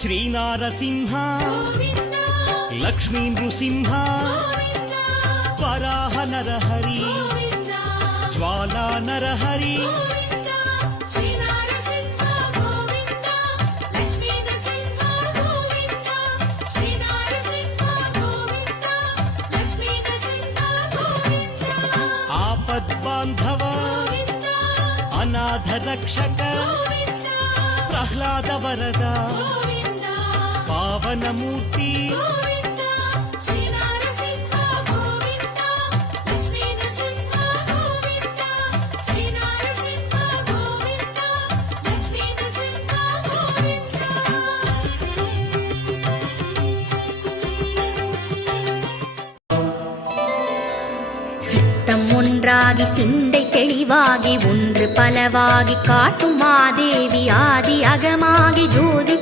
శ్రీనారసింహ లక్ష్మీ నృసింహ వరాహ నరహరి జ్వాలా నరహరి ఆపద్బాంధవ అనాథ రక్షక ప్రహ్లాద వరద పావనమూర్తి சித்தம் ஒன்றாகி சிந்தை தெளிவாகி ஒன்று பலவாகி காட்டும் மாதேவி ஆதி அகமாகி ஜோதி